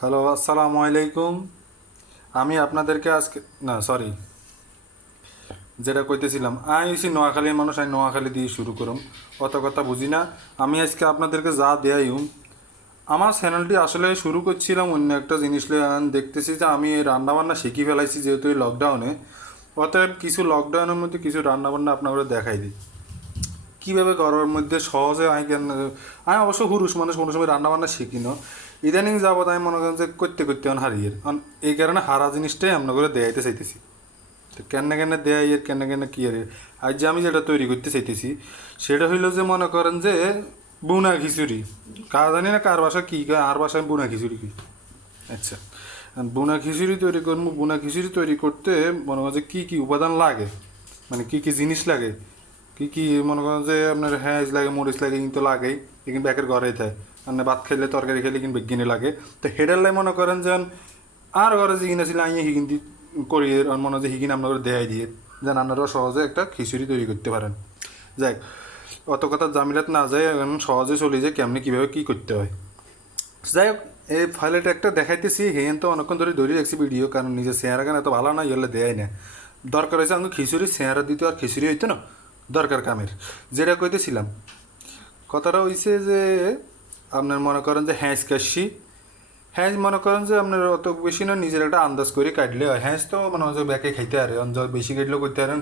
Hello, আসসালামু আলাইকুম। আমি আপনাদেরকে আজকে না সরি, যেটা কইতেছিলাম আমি হচ্ছি নোয়াখালীর মানুষ, আমি নোয়াখালী দিয়ে শুরু করুম। অত কথা বুঝি না। আমি আজকে আপনাদেরকে যা দেয়াইম, আমার চ্যানেলটি আসলে শুরু করছিলাম অন্য একটা জিনিস লইয়া। আমি দেখতেছি যে আমি এই রান্নাবান্না শিখি ফেলাইছি যেহেতু এই লকডাউনে। অতএব কিছু লকডাউনের মধ্যে কিছু রান্নাবান্না আপনাদের দেখাই দিই কীভাবে ঘরের মধ্যে সহজে আমি কেন। আমি অবশ্য পুরুষ মানুষ, কোনো সময় রান্নাবান্না শিখি না। ইদানিং যাবত আমি মনে করেন যে করতে করতে অন হারিয়ে, এই কারণে হারা জিনিসটাই আমরা করে দেয়াইতে চাইতেছি। তো কেন দেয় এর কেন কি আর। আজ যে আমি যেটা তৈরি করতে চাইতেছি সেটা হইলো যে মনে করেন যে বুনা খিচুড়ি। কার জানি না কার বাসা কী কয়, আর বাসায় বুনা খিচুড়ি কী। আচ্ছা, বুনা খিচুড়ি তৈরি করবো। বুনা খিচুড়ি তৈরি করতে মনে করেন যে কী কী উপাদান লাগে, মানে কী কী জিনিস লাগে, কী কী মনে করেন যে আপনার হ্যাঁজ লাগে, মরিচ লাগে, কিন্তু লাগেই। কিন্তু ব্যাকের ঘরেই থাকে। মানে ভাত খাইলে তরকারি খেলে কিন্তু বেগিনে লাগে। তো হেডার লাই মনে করেন যেন আর ঘরে যে কিনেছিল আইয়ে হিগিন করি, মনে হয় যে হিগিন আপনারা দেয়াই দিয়ে যেন আপনারাও সহজে একটা খিচুড়ি তৈরি করতে পারেন। যাই অত কথা জামিলাত না যায়, এখন সহজে চলে যায় কেমনি কীভাবে কী করতে হয়। যাই হোক, এই ফাইলটা একটা দেখাইতেছি। হেন তো অনেকক্ষণ ধরে ধরে রাখছি ভিডিও, কারণ নিজের চেহারা কেন এত ভালো না, ইহলে দেয় না। দরকার হয়েছে আমাকে খিচুড়ি চেহারা দিতে, আর খিচুড়ি হইতো না দরকার কামের। যেটা কইতেছিলাম কথাটা হইছে যে আপনার মনে করেন যে হ্যাঁস কাশি। হ্যাঁস মনে করেন যে আপনার অত বেশি না, নিজের একটা আন্দাজ করে কাটলে হয়। হ্যাঁস তো মনে হয় যে ব্যাকে খাইতে পারে, বেশি কাটলেও করতে পারেন,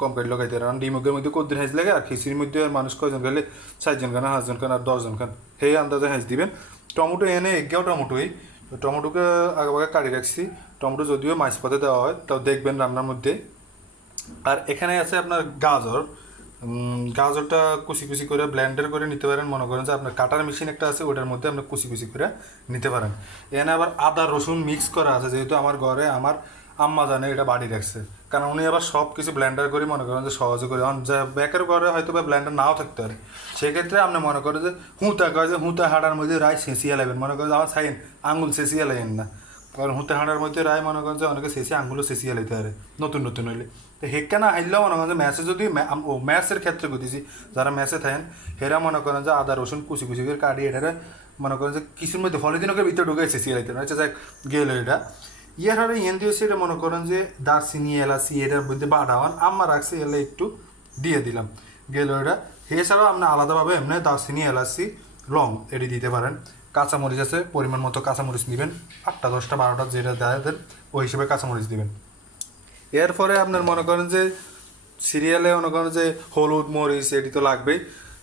কম কাটলেও খাইতে পারেন। ডিমকের মধ্যে কদ্দিন হ্যাঁস লাগে, আর খিচুড়ির মধ্যে আর মানুষ কয়জন খেলে, 4জন খান, 5জন খান, আর 10জন খান, সেই আন্দাজে হ্যাঁস দিবেন। টমেটো এনে এগেও টমেটোই, তো টমেটোকে আগে কাটি রাখছি। টমেটো যদিও মাছ পাতে দেওয়া হয়, তাও দেখবেন রান্নার মধ্যে। আর এখানে আছে আপনার গাজর। গাজরটা কুচি কুচি করে ব্লেন্ডার করে নিতে পারেন। মনে করেন যে আপনার কাটার মেশিন একটা আছে, ওটার মধ্যে আপনি কুচি কুচি করে নিতে পারেন। এখানে আবার আদা রসুন মিক্স করা আছে, যেহেতু আমার ঘরে আমার আম্মা জানে এটা বাড়ি রাখছে। কারণ উনি আবার সব কিছু ব্লেন্ডার করে মনে করেন যে সহজে করে, ব্যাকের ঘরে হয়তো বা ব্লেন্ডার নাও থাকতে পারে। সেক্ষেত্রে আপনি মনে করেন যে হুঁতা কয় যে হুঁতা হাঁটার মধ্যে রায় শেষিয়া লাগবেন, মনে করেন যে আমার সাইন আঙুল শেষিয়া লাগেন না। কারণ হুঁতে হাঁটার মধ্যে রায় মনে করেন যে অনেকে শেষে আঙুলও শেষিয়া লাইতে পারে নতুন নতুন হইলে। তো হেক্কা না হাইলেও মনে করেন যে ম্যাচে যদি ম্যাচের ক্ষেত্রে করতেছি, যারা ম্যাচে থাকেন হেরা মনে করেন যে আদা রসুন কুচি কুচি করে কাটি এটারে মনে করেন যে কিছুর মধ্যে ফলে দিনকে ভিতরে ঢুকে শেষিয়া লাইতে পারে। আচ্ছা যাক গেল এটা। ইয়ার হারে ইয়েন দিয়েছে, এটা মনে করেন যে দারচিনি এলাচি এটার মধ্যে বাড়াওয়ান আম্মা রাখছে, এলে একটু দিয়ে দিলাম গেল এটা। এছাড়াও আপনি আলাদাভাবে এমনি দারচিনি এলাচি লং এটি দিতে পারেন। কাঁচামরিচ আছে, পরিমাণ মতো কাঁচামরিচ নেবেন, 8টা 10টা 12টা যেটা দেয় ওই হিসেবে কাঁচামরিচ দিবেন। এরপরে আপনার মনে করেন যে সিরিয়ালে মনে করেন যে হলুদ মরিচ এটি তো লাগবেই।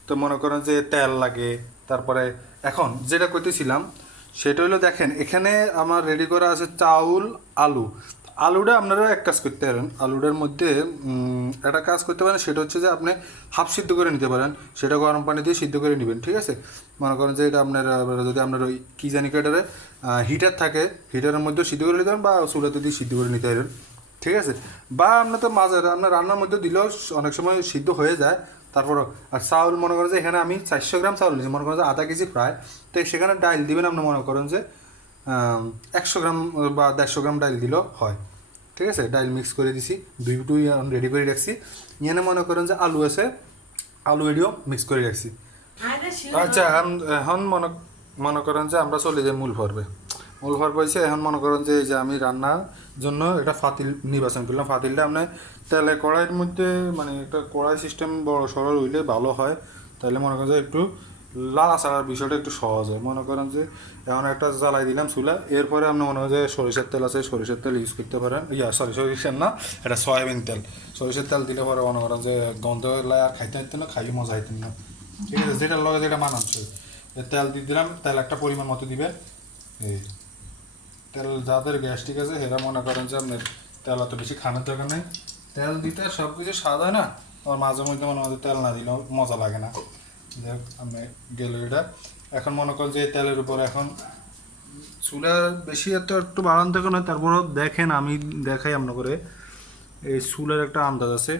তো মনে করেন যে তেল লাগে। তারপরে এখন যেটা করতেছিলাম সেটা হলো, দেখেন এখানে আমার রেডি করা আছে চাউল, আলু। আলুটা আপনারা এক কাজ করতে পারেন, আলুটার মধ্যে একটা কাজ করতে পারেন, সেটা হচ্ছে যে আপনি হাফ সিদ্ধ করে নিতে পারেন। সেটা গরম পানি দিয়ে সিদ্ধ করে নেবেন, ঠিক আছে। মনে করেন যে এটা আপনার যদি আপনার ওই কী জানি কেটারে হিটার থাকে, হিটারের মধ্যেও সিদ্ধ করে নিতে পারেন, বা চুলাতে দিয়ে সিদ্ধ করে নিতে পারেন, ঠিক আছে। বা আপনার তো মাঝে আপনার রান্নার মধ্যে দিলেও অনেক সময় সিদ্ধ হয়ে যায়। তারপর আর চাউল মনে করেন যে এখানে আমি 400 গ্রাম চাউল নিয়েছি, মনে করেন যে আধা কেজি প্রায়। তো সেখানে ডাইল দিবেন আপনি মনে করেন যে 100 গ্রাম বা 150 গ্রাম ডাইল দিলেও হয়, ঠিক আছে। ডাইল মিক্স করে দিছি, দুই রেডি করে রাখছি। এখানে মনে করেন যে আলু আছে, আলু এডিও মিক্স করে রাখছি। আচ্ছা এখন এখন মনে করেন যে আমরা চলে যাই মূল পর্বে। মূল পর্ব হয়েছে এখন মনে করেন যে এই যে আমি রান্নার জন্য এটা ফাতিল নির্বাচন করলাম। ফাতিলটা আপনি তেলে কড়াইয়ের মধ্যে, মানে একটা কড়াই সিস্টেম বড় সড়ো হইলে ভালো হয়। তাহলে মনে করেন যে একটু লাড়া ছাড়ার বিষয়টা একটু সহজ হয়। মনে করেন যে এখন একটা জ্বালাই দিলাম চুলা। এরপরে আপনি মনে করেন যে সরিষার তেল আছে, সরিষার তেল ইউজ করতে পারেন। সরিষার না, এটা সয়াবিন তেল। সরিষার তেল দিলে পরে মনে করেন যে গন্ধ লাই আর খাইতে হইতেন না, খাইয়ে মজা হইতেন না, ঠিক আছে। যেটার লগে যেটা মানাচ্ছে তেল দিয়ে দিলাম। তেল একটা পরিমাণ মতো দিবেন। এই তেল যাদের গ্যাস্ট্রিক আছে সেটা মনে করেন যে আপনার তেল অত বেশি খানোর দরকার নেই। তেল দিতে সব কিছু স্বাদ হয় না, আমার মাঝে মধ্যে মনে হয় তেল না দিলেও মজা লাগে না। যাই হোক আমি গেল এটা। এখন মনে করেন যে তেলের উপর এখন চুলার বেশি একটু বাড়ান থাকে না, তারপরও দেখেন আমি দেখাই আপনার করে। এই চুলার একটা আন্দাজ আছে,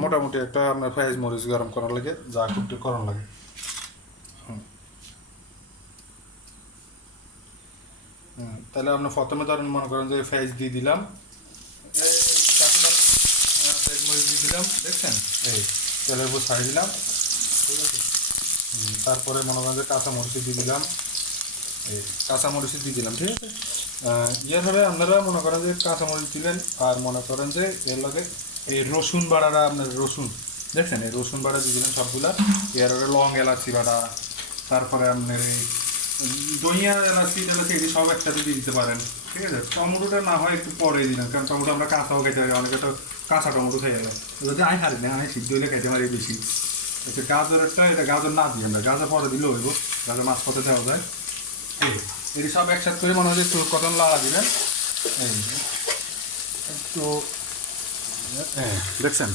মোটামুটি একটা আপনার পেঁয়াজ মরিচ গরম করার লাগে, যা করতে করার লাগে। তাহলে আপনি প্রথমে ধরেন মনে করেন যে পেঁয়াজ দিয়ে দিলাম, এই পেঁয়াজ মরিচ দিয়ে দিলাম, দেখছেন এই তেলের উপর ছাড়িয়ে দিলাম, ঠিক আছে। তারপরে মনে করেন যে কাঁচা মরিচ দিয়ে দিলাম, এই কাঁচামরিচ দিয়ে দিলাম, ঠিক আছে। ইয়ে হবে আপনারা মনে করেন যে কাঁচামরিচ দিলেন, আর মনে করেন যে এর লগে এই রসুন বাড়াটা আপনার রসুন দেখছেন, এই রসুন বাড়া দিয়ে দিলেন সবগুলা। এর লং এলাচি বাটা, তারপরে আপনার এই দইয়া এলাচি টেলাচি এটি সব একসাথে দিয়ে দিতে পারেন, ঠিক আছে। টমেটোটা না হয় একটু পরে দিলাম, কারণ টমেটো আমরা কাঁচাও খেতে পারি, অনেকে তো কাঁচা টমেটো খেয়ে যাবে, যদি আমি হারি না, আমি সিদ্ধ হইলে খেতে পারি বেশি। আচ্ছা গাজরেরটা, এটা গাজর না দিয়ে না, গাজর পরে দিলেও হইব, গাজর মাছ পথে দেওয়া যায়। এটি সব একসাথে করে মনে হয় একটু কতন লাড়া দিবেন, এই একটু দেখছেন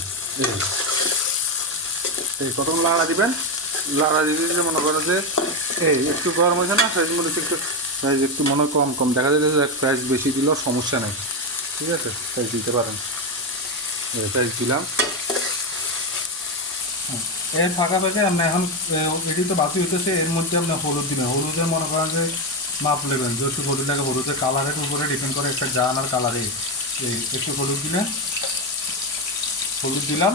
এই কতক্ষণ লাড়া দিবেন। লাড়া দিতে দিতে মনে করেন যে এই একটু গরম হয়েছে না, সাইজ মধ্যে একটু সাইজ একটু মনে হয় কম কম দেখা যাচ্ছে, সাইজ বেশি দিলেও সমস্যা নেই, ঠিক আছে, সাইজ দিতে পারেন। সাইজ দিলাম। এর ফাঁকা ফাঁকে আপনি এখন এটি তো বাকি হইতেছে, এর মধ্যে আপনি হলুদ দিবেন। হলুদের মনে করেন যে মাপ নেবেন, যেহেতু হলুদটাকে হলুদের কালারের উপরে ডিপেন্ড করে একটা জান আর কালারে। এই একটু হলুদ দিলেন, হলুদ দিলাম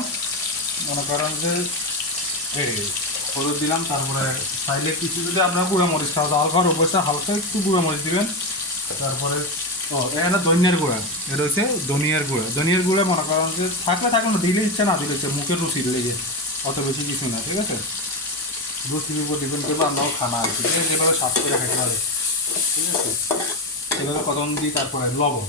মনে করেন যে এই হলুদ দিলাম। তারপরে চাইলে কিছু যদি আপনার গুঁড়া মরিচ খাওয়া জাল খাওয়ার অবস্থা হালকা একটু গুঁড়া মরিচ দিবেন। তারপরে এটা ধনিয়ার গুঁড়া, এটা হচ্ছে ধনিয়ার গুঁড়া। ধনিয়ার গুঁড়া মনে করেন যে থাকলে থাকলে না, দিলে ইচ্ছা, না দিলে ইচ্ছা, মুখের রুচির লেগে অত বেশি কিছু না, ঠিক আছে। রুচির উপর ডিপেন্ড করবে আমরাও খানা আর কি, ঠিক আছে, যেভাবে স্বাদ করে খাইতে পারে, ঠিক আছে। সেভাবে কতক্ষণ দিই। তারপরে লবণ,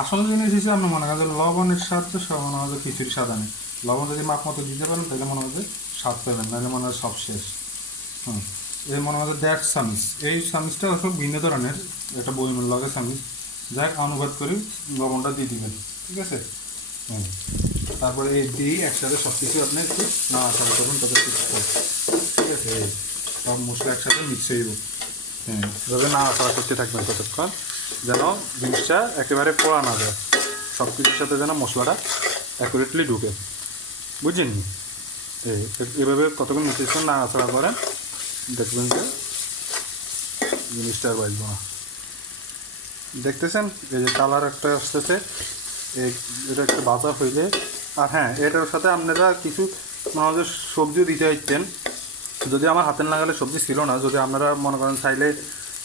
আসল জিনিস হিসেবে আপনি মনে করেন লবণের স্বাদ তো সব মনে হয় খিচুড়ি স্বাদ আনে। লবণ যদি মাপ মতো দিতে পারেন তাহলে মনে হয় স্বাদ পাবেন, নাহলে মনে হয় সব শেষ। এই মনে হয় 1.5 চামচ, এই চামচটা সব ভিন্ন ধরনের, একটা বইমের লগে চামচ, যাক অনুবাদ করি লবণটা দিয়ে দিবেন, ঠিক আছে। তারপরে এই দিয়ে একসাথে সব কিছু আপনি একটু নাড়াচাড়া করবেন, তবে ঠিক আছে। এই সব মশলা একসাথে মিক্স হয়ে যাবে। এভাবে নাড়াচাড়া করতে থাকবেন ততক্ষণ যেন জিনিসটা একেবারে পোড়া না যায়, সব কিছুর সাথে যেন মশলাটা অ্যাকুরেটলি ঢুকে, বুঝছেন। এভাবে কতক্ষণ মিশিয়ে নাড়াচাড়া করেন, দেখবেন যে জিনিসটা আর বাজবো না। দেখতেছেন এই যে কালার একটা আসতেছে, এটা একটা বাজা হইলে। আর হ্যাঁ, এটার সাথে আপনারা কিছু মনে সবজিও দিতে হইতেন, যদি আমার হাতের নাগালে সবজি ছিল না, যদি আপনারা মনে করেন চাইলে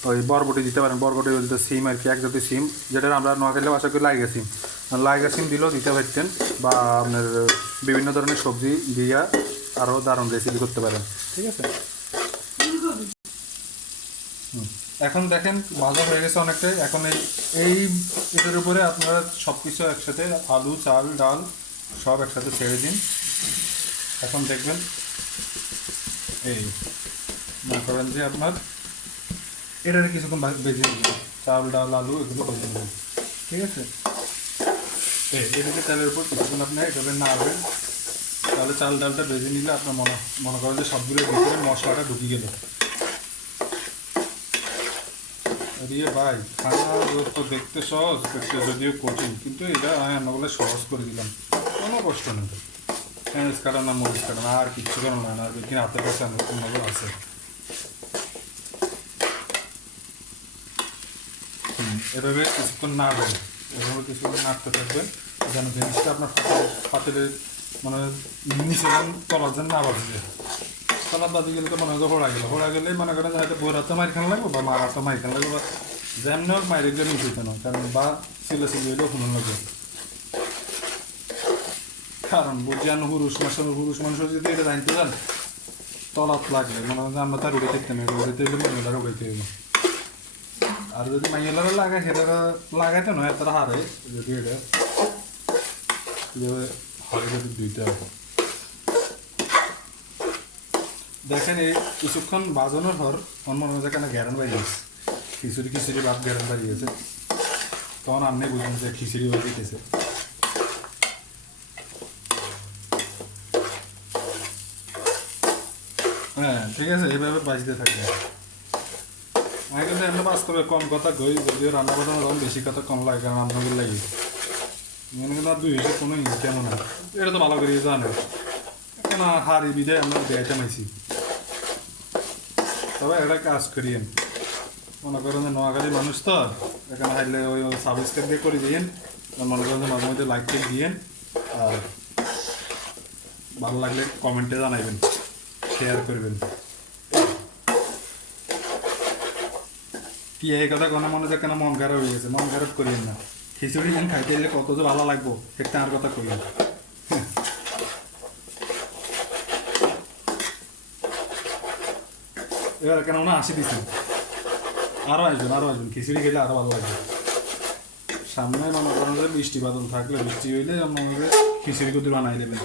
ওই বরবটি দিতে পারেন। বরবটি বলতে সিম আর কি, এক জাতীয় সিম, যেটা আমরা নোয়াখালী ভাষা করি লাইগা সিম। লাইগা সিম দিলেও দিতে পারতেন, বা আপনার বিভিন্ন ধরনের সবজি দিয়া আরও দারুণ রেসিপি করতে পারেন, ঠিক আছে। এখন দেখেন ভাজা হয়ে গেছে অনেকটাই। এখন এই এটার উপরে আপনারা সব কিছু একসাথে, আলু, চাল, ডাল সব একসাথে ছেড়ে দিন। এখন দেখবেন এই মনে করেন যে আপনার এটার কিছুক্ষণ বেজে নেবেন, চাল, ডাল, আলু এগুলো বেজে নেবেন, ঠিক আছে। এটাকে তেলের উপর কিছুক্ষণ আপনি এভাবে নাড়বেন, তাহলে চাল ডালটা বেজে নিলে আপনার মনে করেন যে সবগুলোর ভিতরে মশলাটা ঢুকে গেল। দিয়ে ভাই খানা তো দেখতে সহজ, দেখতে যদিও কঠিন, কিন্তু এটা আমি রান্নাগুলো সহজ করে দিলাম, কোনো কষ্ট নেই। পেঁয়াজ কাটানো, মরিচ কাটানো, আর কিচ্ছু করানো হয় না, আর বেশি হাতের কাছে অন্যগুলো আছে। এভাবে কিছুক্ষণ নাড়বেন, এভাবে কিছুক্ষণ নাড়তে থাকবেন যেন জিনিসটা আপনার পাতিলের মানে নিচে যেন তলার যেন না বাজবে। তলার বাজি গেলে তো মনে হয় হোড়া গেলে মনে করেন হয়তো বইয়ের হাতে মারি খান লাগবে, বা মার হাতে মারি খান লাগবে, বা যেমন হোক মায়ের একজন নিতে না, কারণ বা সিলে হইলেও শুনুন লাগবে। কারণ বুঝিয়ান পুরুষ মানুষ যদি এটা জানতে চান তলাত লাগলে মনে হয় আমরা তার উড়ে থাকতে নেই, উড়েতে হইলে মহিলারা উড়াইতে হইব। আর যদি মাইয়ালারা লাগায় সেটা লাগাইতে নয়, তারা হারে যদি এটা হারে যদি দুইটা। দেখেন এই কিছুক্ষণ বাজানোর পর আমার মনে হয় কেন গ্যারান বাড়িয়েছে, খিচুড়ি ভাত গ্যারান বাড়িয়েছে, তখন আপনি বুঝবেন যে খিচুড়ি বাড়িয়েছে। হ্যাঁ ঠিক আছে, এইভাবে বাজতে থাকবে। আমি কিন্তু এমনি বাস্তবে কম কথা কই, যদিও রান্না বান্না তখন বেশি কথা কম লাগে, কারণ আপনাদের লাগে মনে কিন্তু আর দুই হিসেবে কোনো কেমন হয়, এটা তো ভালো করে জানে কেন হারি বিদায় আমরা বেড়াইতে মাইছি। তবে একটা কাজ করিয়েন, মনে করেন যে নোয়াখালী মানুষ তো এখানে হাইলে ওই সাবস্ক্রাইব দিয়ে করে দিয়েন, মনে করেন যে মাঝে মধ্যে লাইক টেক দিয়েন, আর ভালো লাগলে কমেন্টে জানাইবেন, শেয়ার করবেন। কি এই কথা কোনো মনে যে কেন মন খারাপ হয়ে গেছে, মন খারাপ করিয়েন না। খিচুড়ি যেন খাইতে এলে কত যে ভালো লাগবো একটা আর কথা কইলেন। এবার কেন না আসি দিচ্ছেন, আরও আসবেন খিচুড়ি খেলে আরও ভালো লাগবে। সামনে মনে করেন যে বৃষ্টি বাদল থাকলে, বৃষ্টি হইলে মনে খিচুড়ি কুচুরি বানাই দেবেন।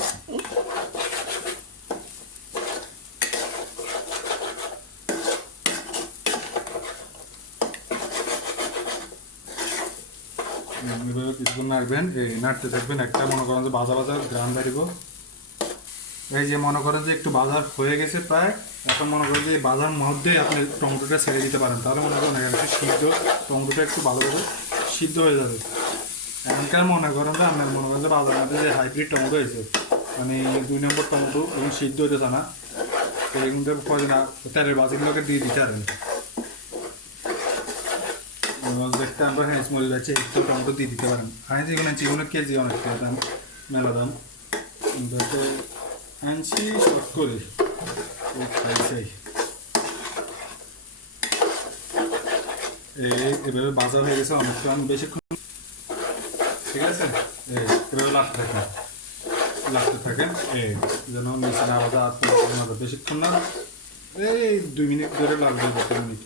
এভাবে কিছুক্ষণ নাড়বেন, এই নাড়তে থাকবেন। একটা মনে করেন যে ভাজা ভাজা গ্রান দাঁড়িব। এই যে মনে করেন যে একটু বাজার হয়ে গেছে প্রায়, এখন মনে করেন যে এই বাজার মধ্যে আপনি টমেটোটা ছেড়ে দিতে পারেন, তাহলে মনে করেন একটু সিদ্ধ, টমেটোটা একটু ভালোভাবে সিদ্ধ হয়ে যাবে। এখনকার মনে করেন যে আপনার মনে করেন যে বাজার মধ্যে যে হাইব্রিড টমেটো হয়েছে, মানে 2 নম্বর টমেটো এবং সিদ্ধ হইতেছে না, তো এগুলো কদিন তেলের বাজিগুলোকে দিয়ে দিতে পারেন। দেখতে আমরা হ্যাঁ মরে যাচ্ছে, একটু টমেটো দিয়ে দিতে পারেন। আনছি এগুলো কেজি অনেকটা দাম, মেলা দাম, যাতে আনছি শখ করে খাইছাই। এভাবে বাজার হয়ে গেছে অনেকক্ষণ, বেশিক্ষণ, ঠিক আছে। এভাবে লাগতে থাকেন যেন নিচে না বাজা, বেশিক্ষণ না, এই 2 মিনিট ধরে লাগবে, 2 মিনিট।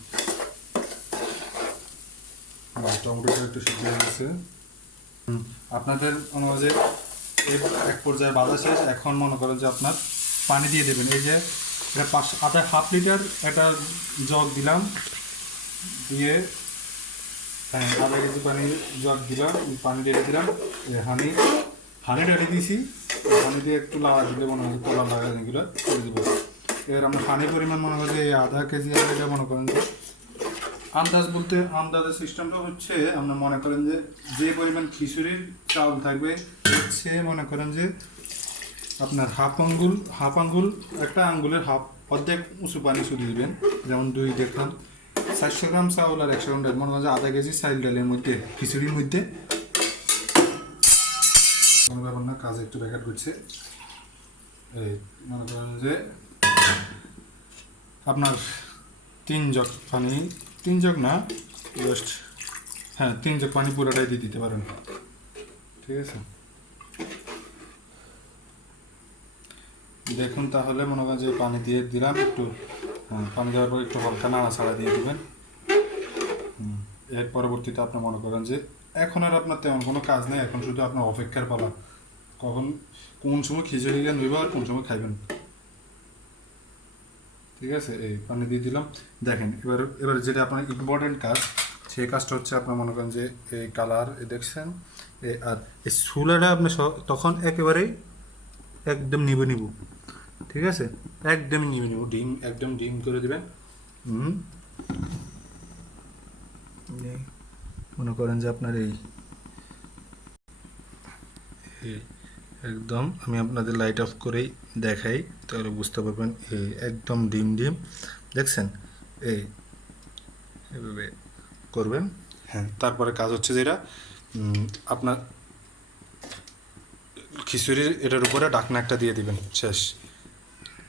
টমেটোটা একটু সিদ্ধ হয়ে গেছে। আপনাদের অনুযায়ী এক পর্যায়ে বাজা শেষ। এখন মনে করেন যে আপনার পানি দিয়ে দেবেন। এই যে এটা হাফ লিটার একটা জগ দিলাম, দিয়ে হ্যাঁ আধা কেজি পানি জগ দিলাম, পানি ঢেলে দিলাম। হানি ঢেলে দিয়েছি, পানি দিয়ে একটু লাড়া দিলে মনে হয় কলা লাগা এগুলো করে দেবো। এবার আমরা পানির পরিমাণ মনে করেন যে আধা কেজি এটা মনে করেন যে আন্দাজের সিস্টেমটা হচ্ছে আপনার মনে করেন যে পরিমাণ খিচুড়ির চাউল থাকবে, হচ্ছে মনে করেন যে আপনার হাফ আঙ্গুল একটা আঙ্গুলের অর্ধেক উঁচু পানি শুধু দিবেন। যেমন 2 দেখলাম 400 গ্রাম চাউল আর 100 গ্রাম ডাল, মনে করেন যে আধা কেজি চাউল ডালের মধ্যে, খিচুড়ির মধ্যে। কোনো ব্যাপার না, কাজ একটু ব্যাঘাত করছে। এই মনে করেন যে আপনার 3 জগ পানি, 3 জগ না জাস্ট, হ্যাঁ 3 জগ পানি পুরোটাই দিয়ে দিতে পারেন, ঠিক আছে। দেখুন তাহলে মনে করেন যে পানি দিয়ে দিলাম একটু, পানি দেওয়ার পর একটু হালকা নাড়াচাড়া দিয়ে দেবেন। এর পরবর্তীতে আপনি মনে করেন যে এখন আর আপনার তেমন কোনো কাজ নেই, এখন শুধু আপনার অপেক্ষার পালা, কোন সময় খিচুড়িটা নইব আর কোন সময় খাইবেন, ঠিক আছে। এই পানি দিয়ে দিলাম। দেখেন এবার যেটা আপনার ইম্পর্টেন্ট কাজ, সেই কাজটা হচ্ছে আপনার মনে করেন যে এই কালার দেখছেন, আর এই চুলাটা আপনি তখন একেবারেই একদম নিব, ঠিক আছে, একদম নিব, একদম ডিম করে দেবেন। মনে করেন যে আপনার এই একদম, আমি আপনাদের লাইট অফ করেই দেখাই, তাহলে বুঝতে পারবেন। এই একদম ডিম দেখছেন, এইভাবে করবেন। হ্যাঁ, তারপরে কাজ হচ্ছে যেটা আপনার খিচুড়ির এটার উপরে ঢাকনা একটা দিয়ে দিবেন, শেষ,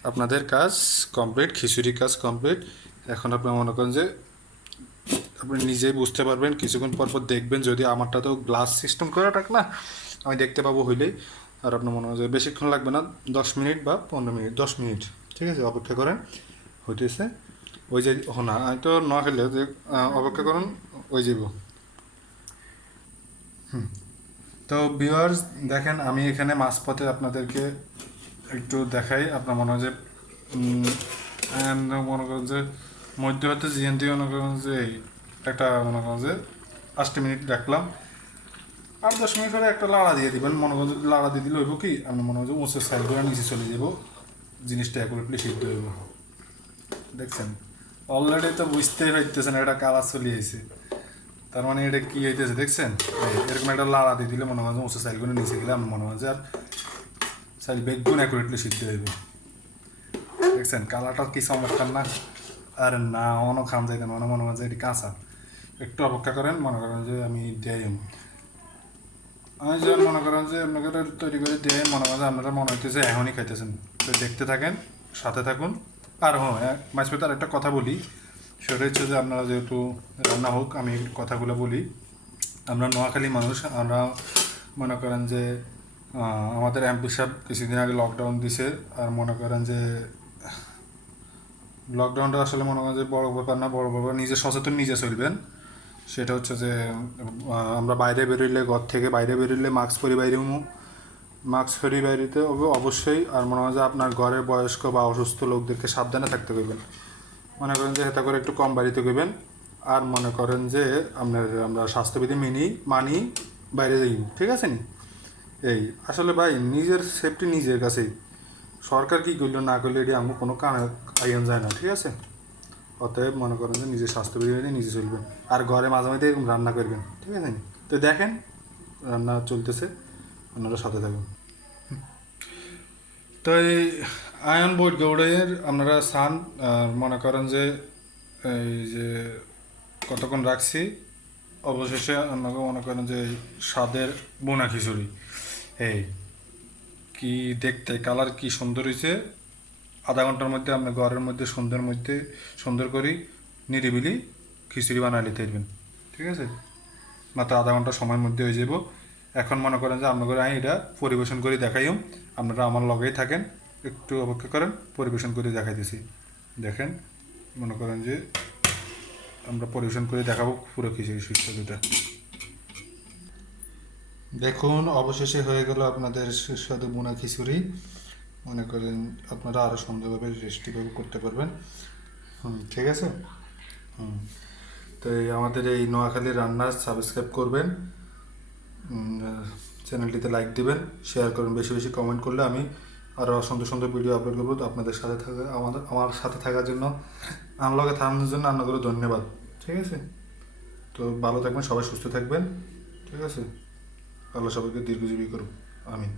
আপনাদের কাজ কমপ্লিট, খিচুড়ির কাজ কমপ্লিট। এখন আপনার মনে করেন যে আপনি নিজেই বুঝতে পারবেন, কিছুক্ষণ পর দেখবেন। যদি আমারটা তো গ্লাস সিস্টেম করে রাখ না, আমি দেখতে পাবো হইলেই। আর আপনার মনে হয় যে বেশিক্ষণ লাগবে না, 10 মিনিট বা 15 মিনিট, 10 মিনিট, ঠিক আছে, অপেক্ষা করেন। হইতেছে ওই যে না, আমি তো না খেলে যে অপেক্ষা করুন, ওই যাব। তো ভিউয়ার্স দেখেন, আমি এখানে মাঝপথে আপনাদেরকে একটু দেখাই। আপনার মনে হয় যে মনে করেন যে মধ্য হতে জিএনটি মনে করেন যে একটা মনে করেন যে 5 মিনিট রাখলাম, আর 10 মিনিট পরে একটা লাড়া দিয়ে দিবেন। মনে করেন লাড়া দিয়ে দিলে হইব কি, আপনি মনে হয় যে উঁচু সাইড করে নিচে চলে যাব, জিনিসটা অ্যাকুরেটলি সিদ্ধ হইব। দেখছেন অলরেডি তো বুঝতেই পারতেছেন এটা কালার চলে আসছে, তার মানে এটা কি হইতেছে দেখছেন। এরকম একটা লাড়া দিয়ে দিলে মনে হয় যে উঁচু সাইড করে নিচে গেলে আমার মনে হয় যে আর সাইড বেগুন অ্যাকুরেটলি সিদ্ধ হইব। দেখছেন কালারটা কি চমৎকার না? আর না অন্য খান যাইতেন, মনে হয় যে এটি কাঁচা। একটু অপেক্ষা করেন, মনে করেন যে আমি দেয়, আমি যে মনে করেন যে আপনাকে তৈরি করে দিয়ে মনে হয় যে আপনারা মনে হইতেছে এখনই খাইতেছেন। তো দেখতে থাকেন, সাথে থাকুন। আর হ্যাঁ মাঝপথে আর একটা কথা বলি, সেটা হচ্ছে যে আপনারা যেহেতু রান্না হোক, আমি একটু কথাগুলো বলি। আমরা নোয়াখালী মানুষ, আমরা মনে করেন যে আমাদের এমপি সাহেব কিছুদিন আগে লকডাউন দিছে। আর মনে করেন যে লকডাউনটা আসলে মনে করেন যে বড় ব্যাপার না, বড় ব্যাপার নিজে সচেতন নিজে চলবেন। সেটা হচ্ছে যে আমরা বাইরে বেরোলে, ঘর থেকে বাইরে বেরোলে মাস্ক পরি বাইরে মাস্ক পরি বাইরেতে হবে অবশ্যই। আর মনে হয় যে আপনার ঘরে বয়স্ক বা অসুস্থ লোকদেরকে সাবধানে থাকতে করবেন। মনে করেন যে এটা করে একটু কম বাড়িতে করবেন। আর মনে করেন যে আমরা স্বাস্থ্যবিধি মানি বাইরে যাই, ঠিক আছে নি? এই আসলে ভাই নিজের সেফটি নিজের কাছেই। সরকার কী করলো না করলে এটি আমার কোনো কানে আইন যায় না, ঠিক আছে? অতএব মনে করেন যে নিজের স্বাস্থ্যবিধি মেনে নিজে চলবেন। আর ঘরে মাঝে মাঝে এরকম রান্না করবেন, ঠিক আছে নি? তো দেখেন রান্না চলতেছে, আপনারা সাথে থাকুন। তো এই আয়ন বোর্ড গৌড়ের আপনারা সান, আর মনে করেন যে এই যে কতক্ষণ রাখছি, অবশেষে আপনাকে মনে করেন যে এই স্বাদের বোনা খিচুড়ি। এই কি দেখতে কালার কি সুন্দর হয়েছে। আধা ঘন্টার মধ্যে আপনি ঘরের মধ্যে সুন্দর করে নিরিবিলি খিচুড়ি বানাই নিতে পারবেন, ঠিক আছে? মাত্র আধা ঘন্টা সময়ের মধ্যে হয়ে যাব। এখন মনে করেন যে আপনাদের আমি এটা পরিবেশন করে দেখাইম। আপনারা আমার লগেই থাকেন, একটু অপেক্ষা করেন, পরিবেশন করে দেখাইতেছি। দেখেন মনে করেন যে আমরা পরিবেশন করে দেখাবো পুরো খিচুড়ি সুস্বাদুটা। দেখুন অবশেষে হয়ে গেল আপনাদের সুস্বাদু বোনা খিচুড়ি। মনে করেন আপনারা আরও সুন্দরভাবে টেস্টিভাবে করতে পারবেন। ঠিক আছে। হুম তো আমাদের এই নোয়াখালী রান্না সাবস্ক্রাইব করবেন, চ্যানেলটিতে লাইক দিবেন, শেয়ার করুন, বেশি বেশি কমেন্ট করলে আমি আরও সুন্দর সুন্দর ভিডিও আপলোড করবো। তো আপনাদের সাথে থাকা আমার সাথে থাকার জন্য, আমার লগে থাকার জন্য আপনাদেরও ধন্যবাদ, ঠিক আছে? তো ভালো থাকবেন, সবাই সুস্থ থাকবেন, ঠিক আছে? আল্লাহ সবাইকে দীর্ঘজীবী করুন, আমিন।